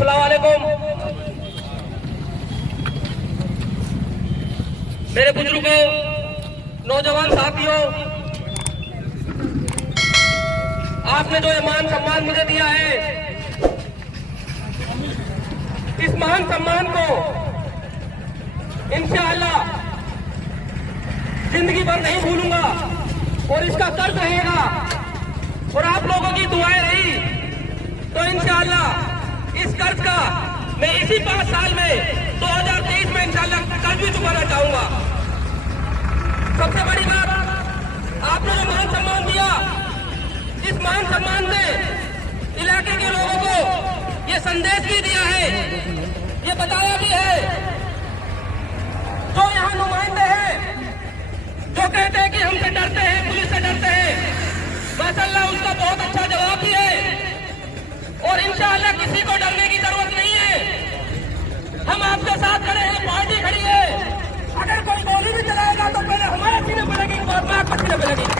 अस्सलाम वालेकुम। मेरे बुजुर्गों, नौजवान साथियों, आपने जो ये मान सम्मान मुझे दिया है, इस मान सम्मान को इंशाअल्लाह जिंदगी भर नहीं भूलूंगा और इसका कर्ज रहेगा। और आप लोगों की दुआएं रही तो इंशाअल्लाह इस कर्ज का मैं इसी 5 साल में 2023 में इंशाअल्लाह कर्ज भी चुकाना चाहूंगा। सबसे बड़ी बात, आपने जो मान सम्मान दिया, इस मान सम्मान से इलाके के लोगों को ये संदेश भी दिया है, ये बताया भी है, जो यहाँ नुमाइंदे हैं जो कहते हैं कि हमसे डरते हैं, पुलिस से डरते हैं, माशाअल्लाह उसका बहुत अच्छा जवाब भी है। और इंशाअल्लाह किसी को डरने की जरूरत नहीं है। हम आपके साथ खड़े हैं, पार्टी खड़ी है। अगर कोई गोली भी चलाएगा तो पहले हमारे सीने पर लगेगी, बाद में आपके सीने पर लगेगी।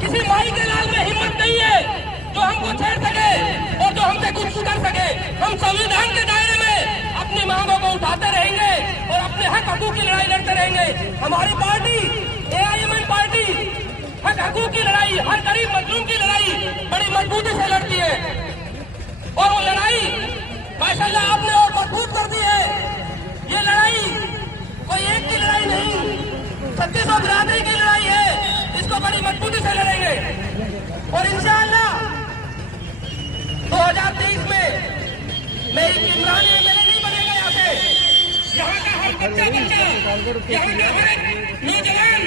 किसी माई के लाल में हिम्मत नहीं है जो हमको छेड़ सके और जो हमसे कुछ कर सके। हम संविधान के दायरे में अपनी मांगों को उठाते रहेंगे और अपने हक हकूक की लड़ाई लड़ते रहेंगे। हमारी पार्टी AIMN पार्टी हक हकूक की लड़ाई, हर गरीब मजलूम की लड़ाई बड़ी मजबूती से लड़ती है। और वो लड़ाई माशाअल्लाह आपने और मजबूत कर दी है। ये लड़ाई कोई एक की लड़ाई नहीं, 3600 बिरादरी की लड़ाई है। इसको बड़ी मजबूती से लड़ेंगे और इंशाअल्लाह 2023 में मेरी इमरान MLA नहीं बनेगा। यहाँ से यहाँ का हर बच्चा, यहाँ का हर एक नौजवान,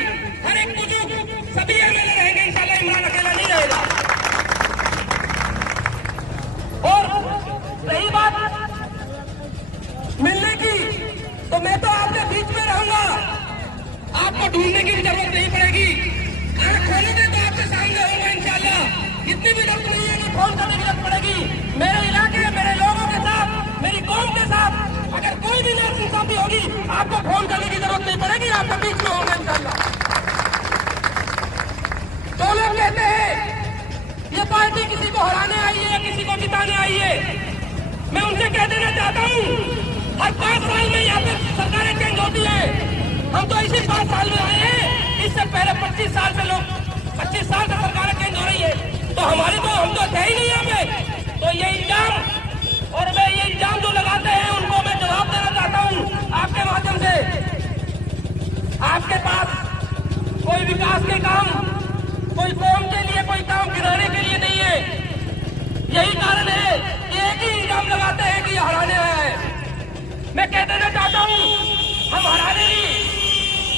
हर एक बुजुर्ग, सभी MLA रहेंगे इंशाअल्लाह। इमरान अकेला नहीं रहेगा। और रही बात मिलने की, तो मैं तो आपके बीच में रहूंगा, आपको ढूंढने की जरूरत नहीं पड़ेगी। आंख खोलोगे तो आपके सामने होगा इंशाअल्लाह। इतनी भी जरूरत नहीं है कि फोन करने की जरूरत पड़ेगी। मेरे इलाके, मेरे लोगों के साथ, मेरी कौम के साथ अगर कोई भी नाइंसाफी होगी, आपको फोन करने की जरूरत नहीं पड़ेगी, आपके बीच में होगा इंशाअल्लाह। जो लोग कहते हैं ये पार्टी किसी को हराने आई है, किसी को जिताने आई है, मैं उनसे कह देना चाहता हूँ, हर 5 साल में यहाँ पे सरकारें चेंज होती है। हम तो इसी 5 साल में आए हैं। इससे पहले 25 साल से लोग 25 साल से सरकारें चेंज हो रही है, तो हमारी तो हम तो थे ही नहीं यहाँ पे। तो ये इल्जाम और मैं ये इल्जाम जो लगाते हैं उनको मैं जवाब देना चाहता हूँ आपके माध्यम से। आपके पास कोई विकास के काम, कोई कौम के लिए कोई काम गिराने के लिए नहीं है। यही कारण है कि एक ही इल्जाम लगाते हैं कि ये हराने आया है। मैं कह देना चाहता हूँ, हम हराने नहीं,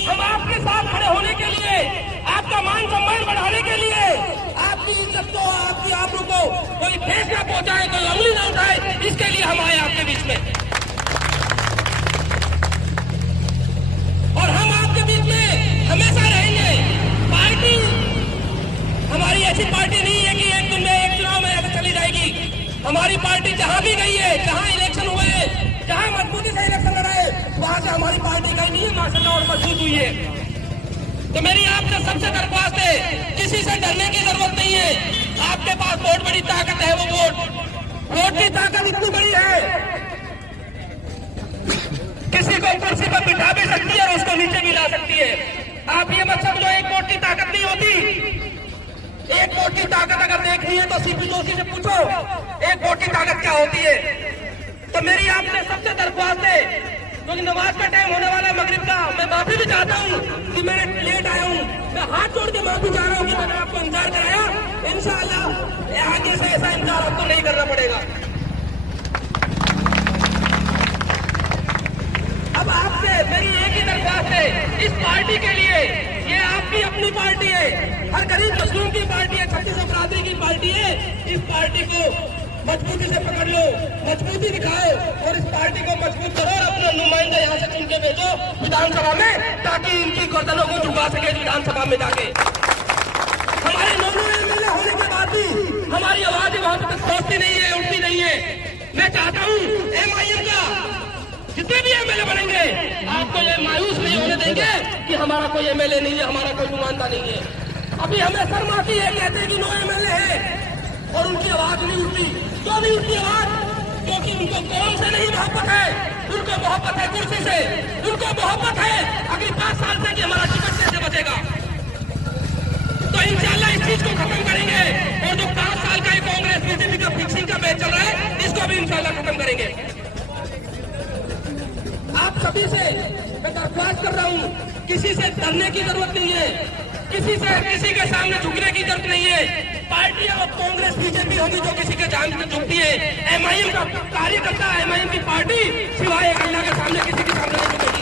हम आपके साथ खड़े होने के लिए, आपका मान सम्मान बढ़ाने के लिए, आपकी इज्जत को, आपकी आबरू को कोई ठेस ना पहुंचाए, कोई उंगली ना उठाए, इसके लिए हम आए आपके बीच में। और हम आपके बीच में हमेशा रहेंगे। पार्टी हमारी ऐसी पार्टी नहीं है कि एक दिन में एक चुनाव में ऐसे चली जाएगी। हमारी पार्टी जहां भी गई है, जहां इलेक्शन हुए, जहां मजबूती से इलेक्शन लड़ाए, वहां से हमारी पार्टी गई नहीं है माशाअल्लाह और मजबूत हुई है। तो मेरी आपसे सबसे दरख्वास्त है, किसी से डरने की जरूरत नहीं है। आपके पास बहुत बड़ी ताकत है, वो वोट की ताकत इतनी बड़ी है, किसी को कुर्सी पर बिठा भी सकती है और उसको नीचे भी ला सकती है। आप ये मत समझो एक वोट की ताकत नहीं होती। एक वोट की ताकत अगर देखनी है तो CP जोशी से पूछो एक वोट की ताकत क्या होती है। तो मेरी आपसे सबसे दरख्वास्त है, क्योंकि नमाज का टाइम होने वाला है मगरिब का, मैं माफी भी चाहता हूँ कि मैं लेट आया हूँ। मैं हाथ जोड़ के माफी चाह रहा हूँ कि मैंने आपको इंतजार कराया। इंशाअल्लाह आगे से ऐसा इंतजार आपको नहीं करना पड़ेगा। अब आपसे मेरी एक ही दरख्वास्त है, इस पार्टी के लिए, ये आपकी अपनी पार्टी है, हर गरीब मजलूम की पार्टी है, 3600 बिरादरी की पार्टी है। इस पार्टी को मजबूती से पकड़ लो, मजबूती दिखाओ और इस पार्टी को मजबूत करो और अपना नुमाइंदा यहाँ से चुन के भेजो विधानसभा में, ताकि इनकी गर्दनों को झुका सके विधानसभा में जाके। हमारे 9 MLA होने के बाद भी हमारी आवाज वहां तक पहुंचती नहीं है, उठती नहीं है। मैं चाहता हूँ MIM का जितने भी MLA बनेंगे, आपको ये मायूस नहीं होने देंगे कि हमारा कोई MLA नहीं है, हमारा कोई नुमाइंदा नहीं है। अभी हमें शर्म आती है, कहते हैं कि 9 MLA है और उनकी आवाज आवाज नहीं उठती। क्यों नहीं उठती आवाज? क्योंकि उनको कौम से नहीं मोहब्बत है, उनको मोहब्बत है कुर्सी से, उनको मोहब्बत है अगली 5 साल से कि हमारा टिकट कैसे बचेगा। तो इंशाल्लाह इस चीज को खत्म करेंगे और जो 5 साल का कांग्रेस बीजेपी का फिक्सिंग का मैच चल रहा है इसको भी इंशाल्लाह खत्म करेंगे। आप सभी से मैं दरख्वास्त कर रहा हूँ, किसी से डरने की जरूरत नहीं है, किसी के सामने झुकने की जरूरत नहीं है। पार्टियां और कांग्रेस बीजेपी होगी जो किसी के सामने झुकती है। एमआईएम का कार्यकर्ता, एमआईएम की पार्टी सिवाय अल्लाह के सामने किसी के सामने नहीं झुकेगी।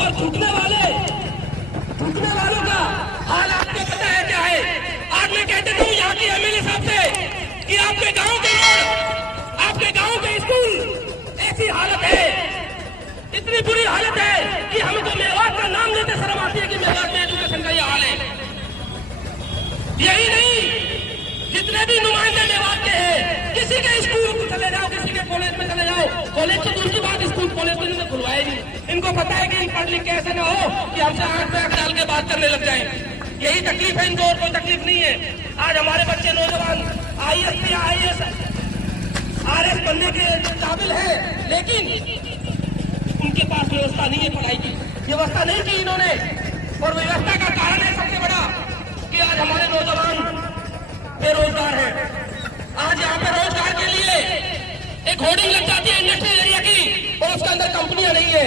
और झुकने वालों का हाल आपको पता है क्या है? आज मैं कहते हूँ यहाँ की एमएलए साहब से कि आपके गांव के रोड, आपके गांव के स्कूल ऐसी हालत है, इतनी बुरी हालत है कि हमको मेवात का नाम लेते शर्म आती है कि मेवात में एजुकेशन का ये हाल है। यही नहीं, जितने भी नुमाइंदे मेवात के हैं, किसी के स्कूल में चले जाओ, किसी के कॉलेज में चले जाओ, कॉलेज तो दूर की बात, स्कूल कॉलेज तो इन्होंने खुलवाए नहीं। इनको पता है कि पढ़ लिख के ऐसे ना हो कि हमसे आंख में आंख डाल के बात करने लग जाए। यही तकलीफ है इनको, और कोई तकलीफ नहीं है। आज हमारे बच्चे नौजवान IAS या IAS RS बनने के काबिल है, लेकिन उनके पास व्यवस्था नहीं है पढ़ाई की, व्यवस्था नहीं की इन्होंने। और व्यवस्था का कारण है सबसे बड़ा कि आज हमारे नौजवान बेरोजगार है। आज यहाँ पे रोजगार के लिए एक होर्डिंग लग जाती है इंडस्ट्रियल एरिया की और उसके अंदर कंपनियां नहीं है।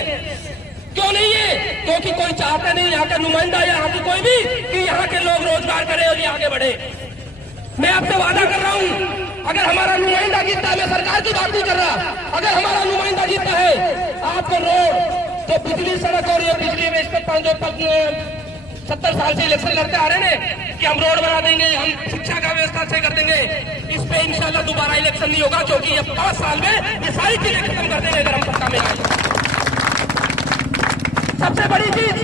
क्यों नहीं है? क्योंकि कोई चाहता नहीं, यहाँ का नुमाइंदा या यहाँ की कोई भी, कि यहाँ के लोग रोजगार करें और ये आगे बढ़े। मैं आपसे वादा कर रहा हूँ, अगर हमारा नुमाइंदा जीतता है, मैं सरकार की बात नहीं कर रहा, अगर हमारा नुमाइंदा जीतता है, आपको रोड तो बिजली, सड़क और ये बिजली में इस पर 70 साल से इलेक्शन लड़ते आ रहे हैं कि हम रोड बना देंगे, हम शिक्षा का व्यवस्था अच्छे कर देंगे। इस पे इंशाल्लाह दोबारा इलेक्शन नहीं होगा, क्योंकि ये 5 साल में ये सारी चीजें खत्म कर देंगे अगर हम सत्ता में आए। सबसे बड़ी चीज,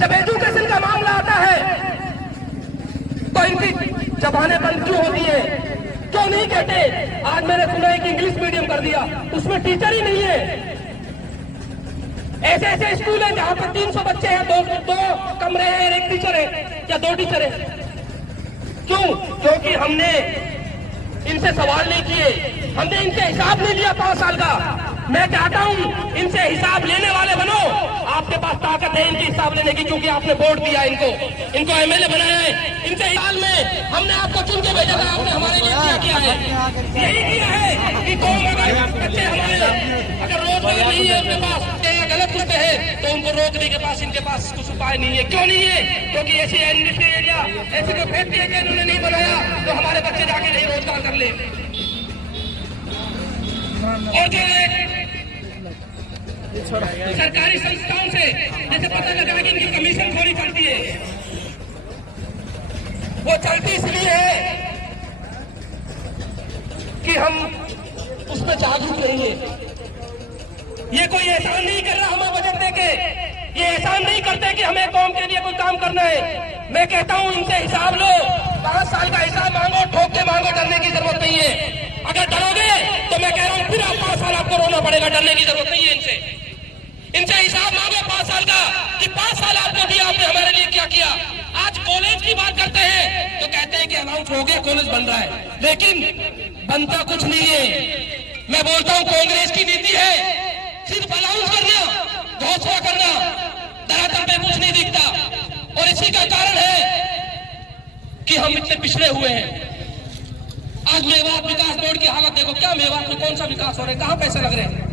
जब एजुकेशन का मामला आता है तो इनकी जबानें बंद क्यों होती है? क्यों नहीं कहते? आज मैंने सुना है कि इंग्लिश मीडियम कर दिया, उसमें टीचर ही नहीं है। ऐसे ऐसे स्कूल है जहां पर 300 बच्चे हैं, दो कमरे हैं, एक टीचर है या 2 टीचर है। क्यों? क्योंकि हमने इनसे सवाल नहीं किए, हमने इनसे हिसाब नहीं लिया 5 साल का। मैं चाहता हूं इनसे हिसाब लेने वाले बनो। आपके पास ताकत है इनके हिसाब लेने की, क्योंकि आपने वोट दिया इनको एमएलए बनाया है। इनसे साल में हमने आपको चुन के भेजा था, आपने हमारे लिए क्या किया है? यही किया है कि कौन अगर बच्चे हमारे अगर रोजगार नहीं है उनके पास, गलत कुछ है तो उनको रोकने के पास इनके पास कुछ उपाय नहीं है। क्यों नहीं है? क्योंकि ऐसी इंडस्ट्रियल एरिया, ऐसी कोई फैक्ट्री एरिया इन्होंने नहीं बनाया तो हमारे बच्चे जाके नहीं रोजगार कर ले। और जो सरकारी संस्थाओं से जैसे पता लगा कि इनकी कमीशन थोड़ी चलती है, वो चलती इसलिए है कि हम उसमें जागरूक नहीं है। ये कोई एहसान नहीं कर रहा हमें बजट देके, ये एहसान नहीं करते कि हमें कौम के लिए कोई काम करना है। मैं कहता हूं इनसे हिसाब लो, 5 साल का हिसाब मांगो, ठोक के मांगो, डरने की जरूरत नहीं है। अगर डरोगे तो मैं कह रहा हूं फिर 5 साल आपको रोना पड़ेगा, डरने की जरूरत नहीं है। इनसे हिसाब मांगो 5 साल का कि 5 साल आपको दिया, आपने हमारे लिए क्या किया। आज कॉलेज की बात करते हैं तो कहते हैं कि अनाउंस हो गया, कॉलेज बन रहा है, लेकिन बनता कुछ नहीं है। मैं बोलता हूं कांग्रेस की नीति है सिर्फ अनाउंस करना, घोषणा करना, धरातल पे कुछ नहीं दिखता। और इसी का कारण है कि हम इतने पिछड़े हुए हैं। आज मेवात विकास बोर्ड की हालत देखो, क्या मेवात में कौन सा विकास हो रहा है, कहां पैसे लग रहे हैं?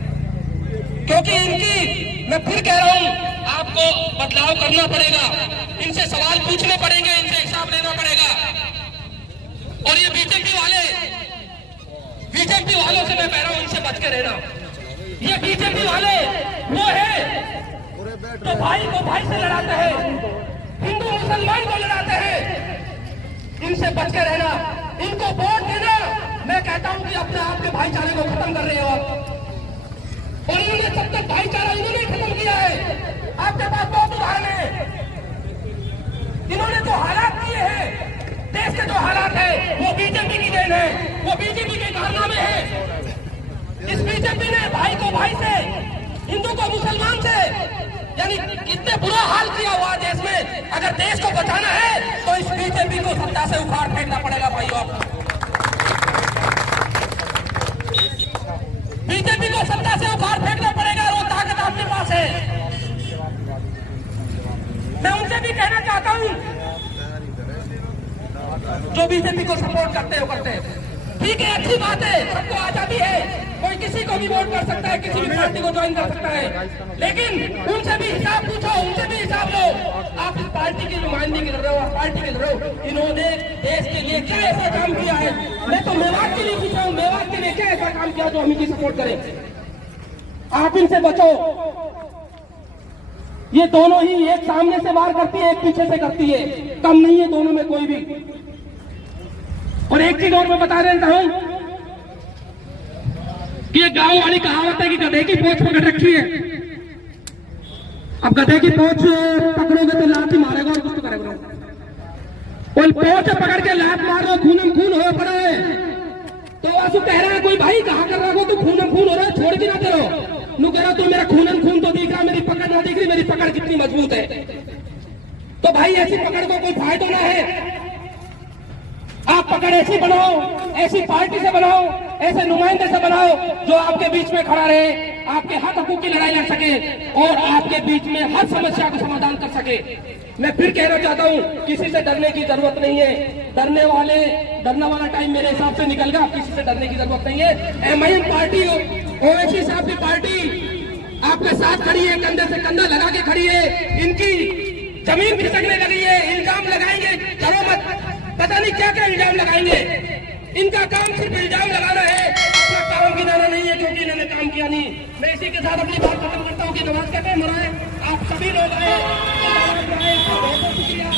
क्योंकि इनकी, मैं फिर कह रहा हूं, आपको बदलाव करना पड़ेगा, इनसे सवाल पूछने पड़ेंगे, इनसे हिसाब लेना पड़ेगा। और ये बीजेपी वालों से मैं कह रहा हूं इनसे बच के रहना। ये बीजेपी वाले वो है तो भाई को भाई से लड़ाते हैं, हिंदू मुसलमान को लड़ाते हैं। इनसे बच के रहना, इनको वोट देना। मैं कहता हूं कि अपने आप के भाईचारे को खत्म कर रहे हो आप, और इन्होंने जब तक भाईचारा इन्होंने खत्म किया है। आपके पास बहुत उदाहरण है। इन्होंने जो हालात किए हैं, देश के जो हालात है, वो बीजेपी की देन है, वो बीजेपी के कारनामे हैं। इस बीजेपी ने भाई को भाई से, हिंदू को मुसलमान से, यानी इतने बुरा हाल किया हुआ देश में। अगर देश को बचाना है तो इस बीजेपी को सत्ता से उखाड़ फेंकना पड़ेगा भाइयों आपको। बीजेपी को सत्ता से उखाड़ फेंकना पड़ेगा, वो ताकत आपके पास है। मैं उनसे भी कहना चाहता हूं जो बीजेपी को सपोर्ट करते हो करते हैं, ठीक है, अच्छी बात है, सबको आजादी है, कोई किसी को भी वोट कर सकता है, किसी भी पार्टी को ज्वाइन कर सकता है, लेकिन उनसे भी हिसाब पूछो, उनसे भी हिसाब लो। आप इस पार्टी की नुमाइंदगी कर रहे हो, पार्टी के रहे हो, इन्होंने देश के लिए क्या ऐसा काम किया है? मैं तो मेवात के लिए पूछा हूँ, मेवात के लिए क्या ऐसा काम किया जो हम इनकी सपोर्ट करें? आप इनसे बचो। ये दोनों ही, एक सामने से वार करती है, एक पीछे से करती है, कम नहीं है दोनों में कोई भी। और एक चीज और मैं बता देता हूं कि ये गांव वाली कहावत है कि गधे की पोंछ पकड़ रखी है। अब गधे की पोंछ पकड़ोगे तो लाठी मारेगा और कुछ तो करेगा। कोई पोंछ पकड़ के लात मार रहा, खूनम खून हो पड़ा है, तो आंसू कह रहा है कोई भाई कहां कर रहा हो, तू खूनम खून हो रहा है, छोड़ के ना करो। नू कह रहा तो मेरा खूनम खून तो दिख रहा, मेरी पकड़ ना दिख रही, मेरी पकड़ कितनी मजबूत है। तो भाई ऐसी पकड़ को कोई फायदा ना है। आप पकड़ ऐसी बनाओ, ऐसी पार्टी से बनाओ, ऐसे नुमाइंदे से बनाओ जो आपके बीच में खड़ा रहे, आपके हक हकूक की लड़ाई लड़ सके और आपके बीच में हर समस्या को समाधान कर सके। मैं फिर कहना चाहता हूं, किसी से डरने की जरूरत नहीं है। डरने वाला टाइम मेरे हिसाब से निकल गया। किसी से डरने की जरूरत नहीं है। एमआईएम पार्टी, ओवैसी साहब की पार्टी आपके साथ खड़ी है, कंधे से कंधा लगा के खड़ी है। इनकी जमीन खिसकने लगी है, इल्जाम लगाएंगे, करो मत, पता नहीं क्या क्या इल्जाम लगाएंगे। इनका काम सिर्फ इल्जाम लगाना है, अपना काम गिनाना नहीं है, क्योंकि इन्होंने काम किया नहीं। मैं इसी के साथ अपनी बात खत्म करता हूँ कि नमाज का टाइम हो रहा है। आप सभी लोग आए, बहुत बहुत शुक्रिया।